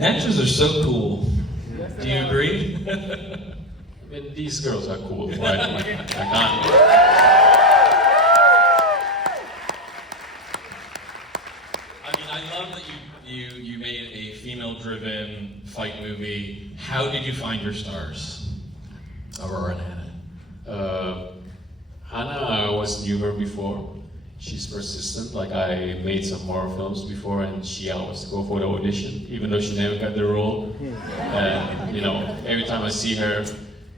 Natchers are so cool. Do you agree? I mean, these girls are cool, right? I can't. I mean, I love that you made a female-driven fight movie. How did you find your stars, Aurora and Hannah? Hannah, I always knew her before. She's persistent. Like, I made some horror films before, and she always go for the audition, even though she never got the role. And you know, every time I see her,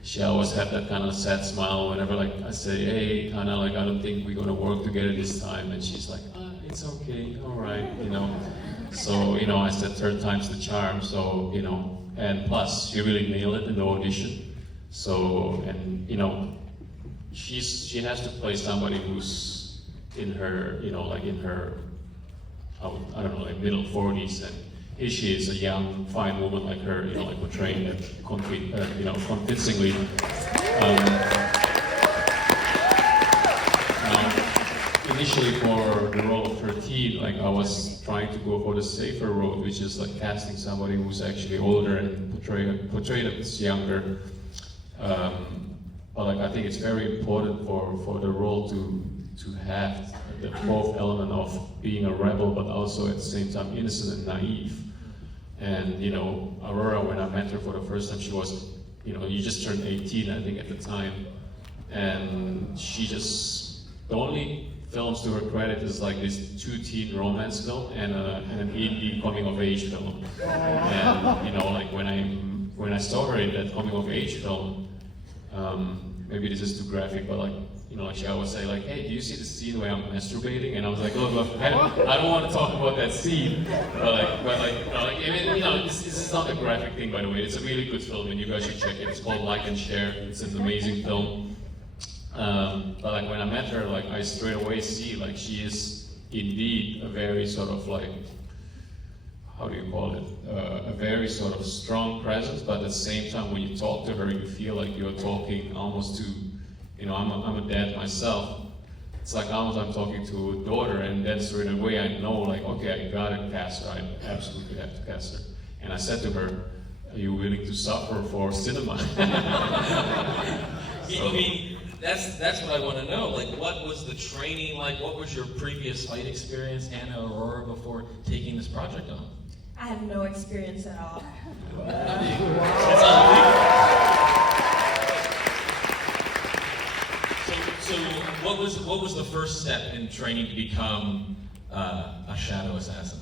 she always had that kind of sad smile. Whenever like I say, "Hey, Hannah, like I don't think we're gonna work together this time," and she's like, "It's okay, all right," you know. So you know, I said third time's the charm. So you know, and plus she really nailed it in the audition. So and you know, she has to play somebody who's in her, you know, like in her, I don't know, like middle 40s, and here she is, a young, fine woman like her, you know, like portraying it you know, convincingly. Initially for the role of 13, like I was trying to go for the safer road, which is like casting somebody who's actually older and portrayed as younger. But like I think it's very important for the role to have the both element of being a rebel, but also at the same time innocent and naive. And you know, Aurora, when I met her for the first time, she was, you know, you just turned 18, I think, at the time, and she just, the only films to her credit is like this 2-teen romance film and an indie coming of age film. And you know, like when I saw her in that coming of age film, maybe this is too graphic, but like, you know, like she always say like, "Hey, do you see the scene where I'm masturbating?" And I was like, "Look, I don't want to talk about that scene." But you know, this is not a graphic thing, by the way. It's a really good film, and you guys should check it. It's called Like and Share. It's an amazing film. But like when I met her, like I straight away see like she is indeed a very sort of like, how do you call it? A very sort of strong presence, but at the same time, when you talk to her, you feel like you're talking almost to, you know, I'm a dad myself. It's like almost I'm talking to a daughter, and then straight away I know, like, okay, I gotta cast her. I absolutely have to cast her. And I said to her, "Are you willing to suffer for cinema?" I mean, that's what I want to know. Like, what was the training like? What was your previous fight experience, Hannah, Aurora, before taking this project on? I had no experience at all. It's unbelievable. So what was the first step in training to become a shadow assassin?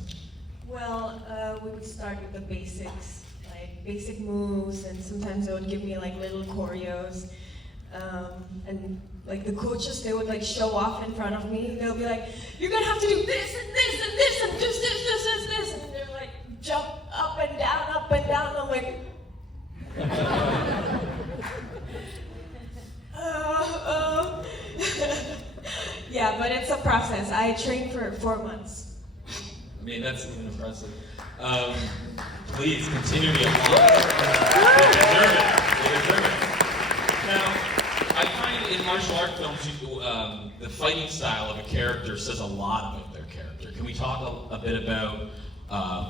Well, we would start with the basics, like basic moves, and sometimes they would give me like little choreos. And like the coaches, they would like show off in front of me. They'll be like, "You're gonna have to do this and this and this and this, and they're like, jump up and down, up and down. I'm like, yeah, but it's a process. I trained for 4 months. I mean, that's even impressive. Please continue the applause. They deserve it. They deserve it. Now, I find in martial art films, the fighting style of a character says a lot about their character. Can we talk a bit about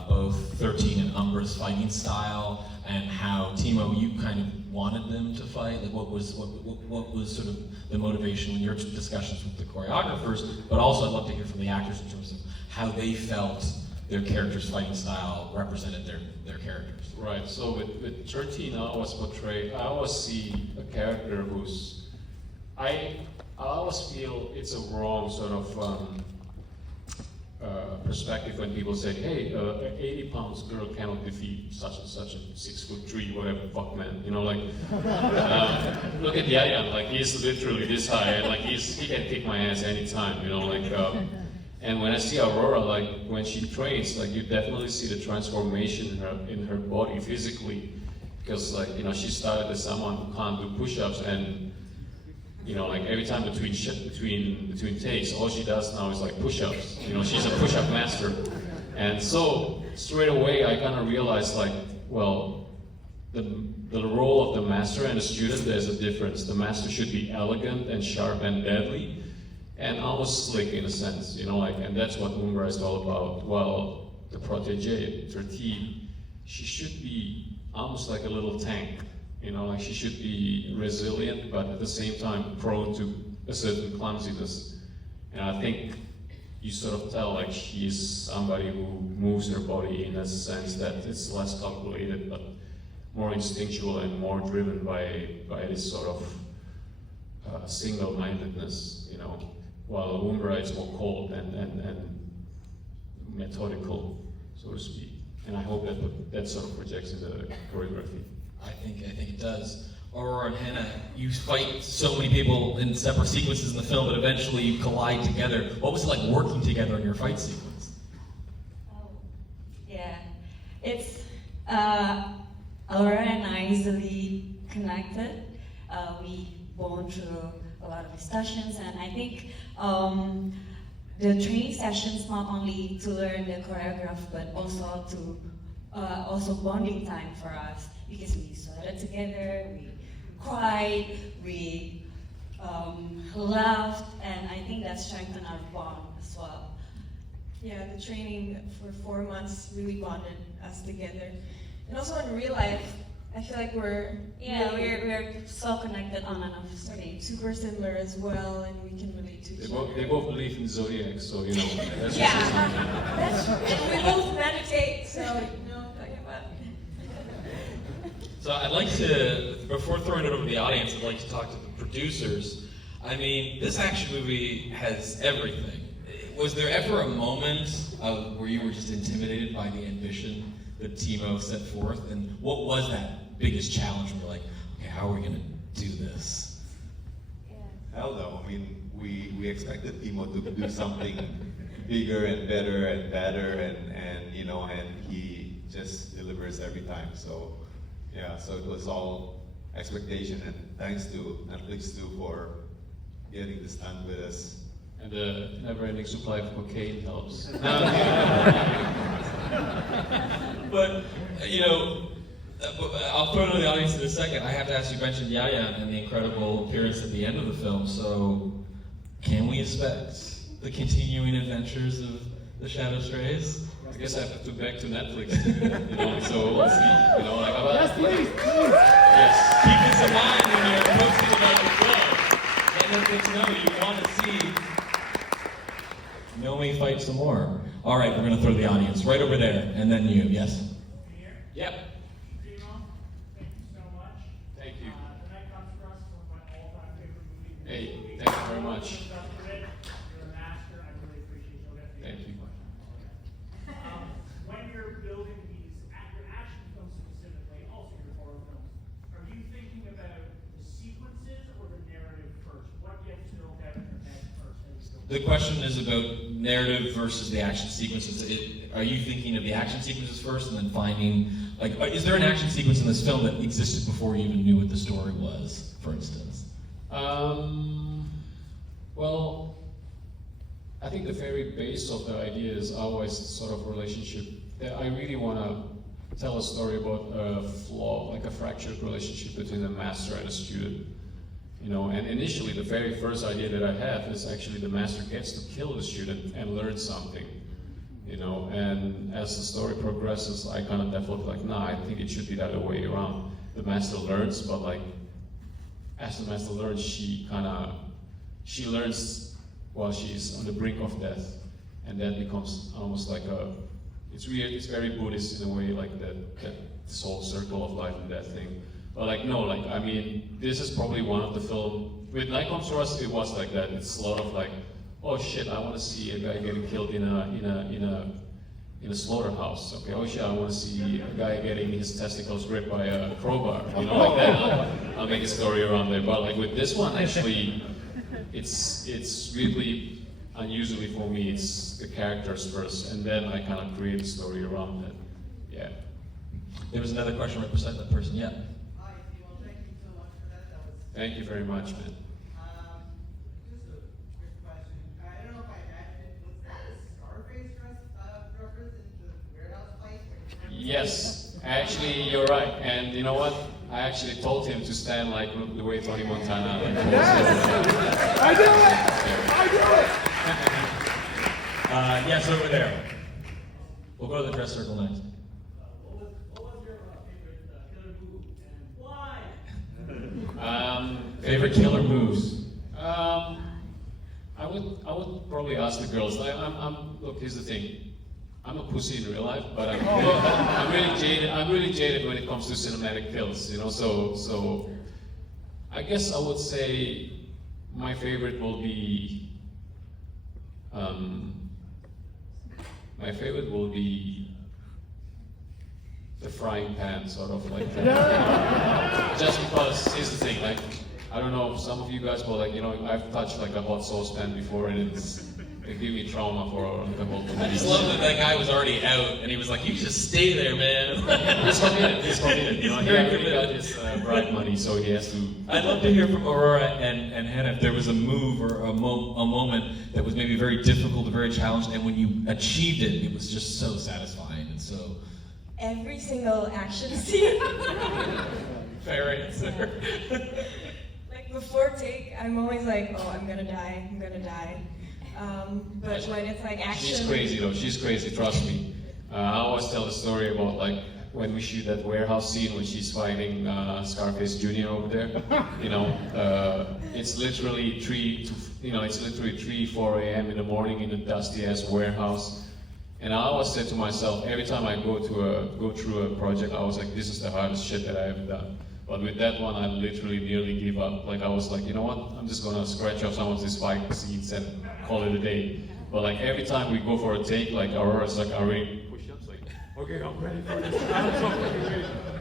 both 13 and Umbra's fighting style, and how, Timo, you kind of wanted them to fight? Like, what was sort of the motivation in your discussions with the choreographers? But also, I'd love to hear from the actors in terms of how they felt their character's fighting style represented their characters. Right, so with 13, I always see a character who's, I always feel it's a wrong sort of perspective when people say, "Hey, an 80 pounds girl cannot defeat such and such a 6'3", whatever, fuck man," you know, like, look at Tjahjanto, like he's literally this high, and like he can kick my ass anytime, you know, like, and when I see Aurora, like when she trains, like you definitely see the transformation in her body physically, because like, you know, she started as someone who can't do push-ups, and you know, like every time between takes, all she does now is like push-ups. You know, she's a push-up master, and so straight away I kind of realized, like, well, the role of the master and the student, there's a difference. The master should be elegant and sharp and deadly, and almost slick in a sense, you know, like, and that's what Umbra is all about. Well, the protege, 13, she should be almost like a little tank. You know, like she should be resilient, but at the same time prone to a certain clumsiness. And I think you sort of tell like she's somebody who moves her body in a sense that it's less calculated, but more instinctual and more driven by this sort of single-mindedness, you know, while Umbra is more cold and methodical, so to speak. And I hope that sort of projects in the choreography. I think it does. Aurora and Hannah, you fight so many people in separate sequences in the film, but eventually you collide together. What was it like working together in your fight sequence? Oh, yeah. It's Aurora and I easily connected. We bond through a lot of discussions, and I think the training sessions not only to learn the choreography, but also to also bonding time for us, because we sweated together, we cried, we laughed, and I think that strengthened our bond as well. Yeah, the training for 4 months really bonded us together. And also in real life, I feel like we're so connected on and off screen. super similar as well, and we can relate to each other. They both believe in zodiac, so you know, that's Yeah, just something. that's true. And we both meditate, so you know what I'm talking about. So I'd like to, before throwing it over to the audience, I'd like to talk to the producers. I mean, this action movie has everything. Was there ever a moment where you were just intimidated by the ambition that Timo set forth? And what was that biggest challenge where you're like, okay, how are we going to do this? Hell no. I mean, we expected Timo to do something bigger and better and better, and you know, and he just delivers every time. So yeah, so it was all expectation, and thanks to Netflix too for getting this done with us. And the never-ending supply of cocaine helps. But, you know, I'll throw it to the audience in a second. I have to ask, you mentioned Tjahjanto and the incredible appearance at the end of the film, so can we expect the continuing adventures of the Shadow Strays? I guess I have to back to Netflix, you know, so we'll see, you know, like, Yes, please. yes. Keep this in mind when you're posting about the film. Let Netflix know you want to see Nomi fight some more. All right, we're going to throw the audience right over there, and then you, yes? Yep. Timo, thank you so much. Thank you. Tonight comes for us one of my all-time favorite movies. Hey, thank you very much. You're a master. I really appreciate you. Thank you. When you're building these, your action films specifically, also your horror films, are you thinking about the sequences or the narrative first? What gets built out in your head first? The question is about narrative versus the action sequences. Are you thinking of the action sequences first and then finding, like, is there an action sequence in this film that existed before you even knew what the story was, for instance? Well, I think the very base of the idea is always sort of relationship. That I really want to tell a story about a flaw, like a fractured relationship between a master and a student. You know, and initially the very first idea that I have is actually the master gets to kill the student and learn something. You know, and as the story progresses, I kind of developed like, nah, I think it should be the other way around. The master learns, but like, as the master learns, she learns while she's on the brink of death, and that becomes almost like it's weird, it's very Buddhist in a way, like that this whole circle of life and death thing. But like, no, like, I mean, this is probably one of the film, with Night Comes for Us, it was like that. It's a lot of like, oh shit, I want to see a guy getting killed in a slaughterhouse. Okay, oh shit, I want to see a guy getting his testicles ripped by a crowbar. You know, like that. I'll make a story around there. But like with this one, actually, it's really unusually for me. It's the characters first, and then I kind of create a story around that. Yeah. There was another question right beside that person, yeah. Hi, Timo. Thank you so much for that. That was Thank you very much, man. just a quick question. I don't know if I imagined it. Was that a Scarface reference in the warehouse fight? Yes, actually, you're right. And you know what? I actually told him to stand like the way Tony Montana. I do it! I do it! Yes, over there. We'll go to the dress circle next. What was favorite killer moves? I would probably ask the girls. Look, here's the thing. I'm a pussy in real life, but I'm really jaded. I'm really jaded when it comes to cinematic kills. You know, so I guess I would say my favorite will be. My favorite will be the frying pan, sort of like. Just because here's the thing, like I don't know if some of you guys, but like I've touched like a hot saucepan before, and it gave me trauma for the whole movie. I just love that guy was already out, and he was like, "You just stay there, man." He's committed. He's committed. He's He very already got committed. his bribe money, so he has to. I'd love to hear from Aurora and Hannah if there was a move or a moment that was maybe very difficult or very challenging, and when you achieved it, it was just so satisfying and so. Every single action scene. Fair answer. Like before take, I'm always like, oh, I'm gonna die. But when it's like action. She's crazy though. She's crazy. Trust me. I always tell the story about like when we shoot that warehouse scene when she's fighting Scarface Jr. over there. It's literally 3, 4 a.m. in the morning in a dusty ass warehouse. And I always said to myself, every time I go through a project, I was like, this is the hardest shit that I ever done. But with that one, I literally nearly gave up. Like I was like, you know what? I'm just gonna scratch off some of these fight scenes and call it a day. But like every time we go for a take, like Aurora's like already push-ups, like, okay, I'm ready for this.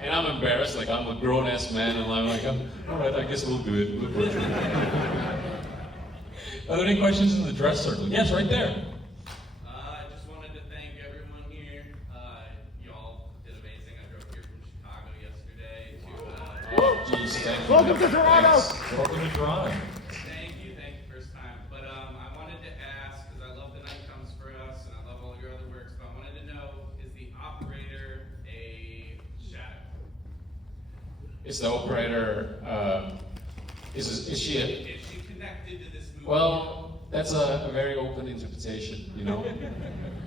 And I'm embarrassed, like I'm a grown-ass man, and I'm like, all right, I guess we'll do it. We'll go through it. Are there any questions in the dress circle? Yes, right there. I just wanted to thank everyone here. Y'all did amazing. I drove here from Chicago yesterday to. Oh, geez, thank you. Welcome to Toronto! Thanks. Welcome to Toronto. Thank you first time. But I wanted to ask, because I love The Night Comes for Us, and I love all your other works, but I wanted to know, is the operator a shadow? Is the operator, is she a... Is she connected to this movie? Well, that's a very open interpretation,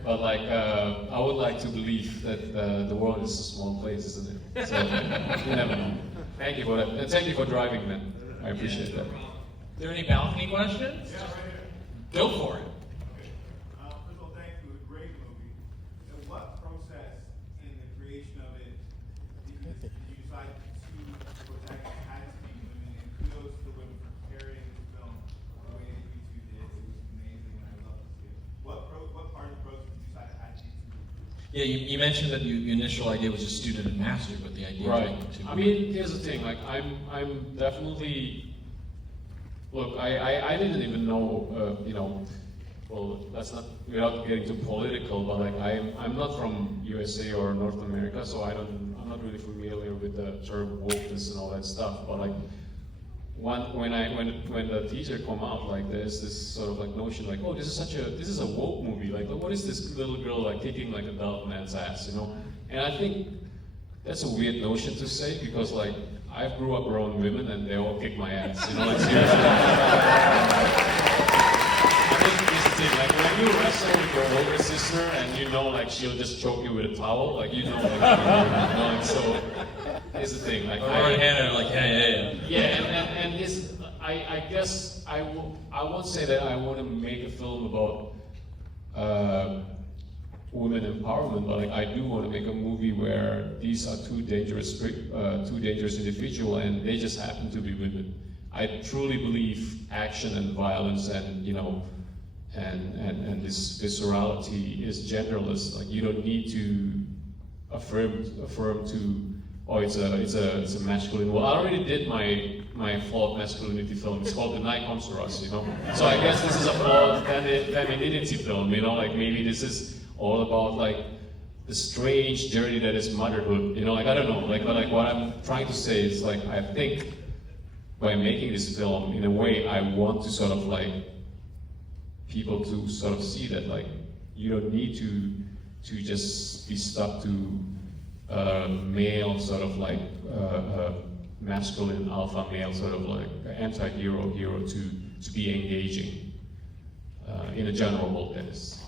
But like, I would like to believe that the world is a small place, isn't it? So, you never know. Thank you for that. And thank you for driving, man. I appreciate that. Are there any balcony questions? Yeah, right here. Go for it. Okay. First of all, thank you. A great movie. And what process in the creation of it did you decide to protect had to be women? And kudos to the women for carrying the film the way that you two did. It was amazing, and I love to see it. What part of the process did you decide it had to be two? Yeah, you mentioned that your initial idea was just student and master, but the idea Right. was to. I mean, here's the thing. Like, I'm definitely. Look, I didn't even know. Well, that's not without getting too political, but like I'm not from USA or North America, so I'm not really familiar with the term wokeness and all that stuff. But like, when the teaser come out, like there's this sort of like notion, like, oh, this is a woke movie. Like, what is this little girl like kicking like an adult man's ass, And I think that's a weird notion to say because like I grew up around women and they all kick my ass, like seriously. I think this is the thing, like when you wrestle with your older sister and like she'll just choke you with a towel, like like so. Here's the thing, like Aurora and Hannah are like, yeah. yeah, and I guess I won't say that I want to make a film about women empowerment, but like I do want to make a movie where these are two dangerous individuals, and they just happen to be women. I truly believe action and violence and and this viscerality is genderless. Like you don't need to affirm to. Oh, it's a masculine. Well, I already did my flawed masculinity film. It's called The Night Comes for Us, So I guess this is a flawed femininity film, Like maybe this is all about like the strange journey that is motherhood, Like I don't know, but what I'm trying to say is like I think by making this film, in a way, I want to sort of like people to sort of see that like you don't need to just be stuck to. Male sort of like masculine alpha male sort of like anti-hero to be engaging in a general world that is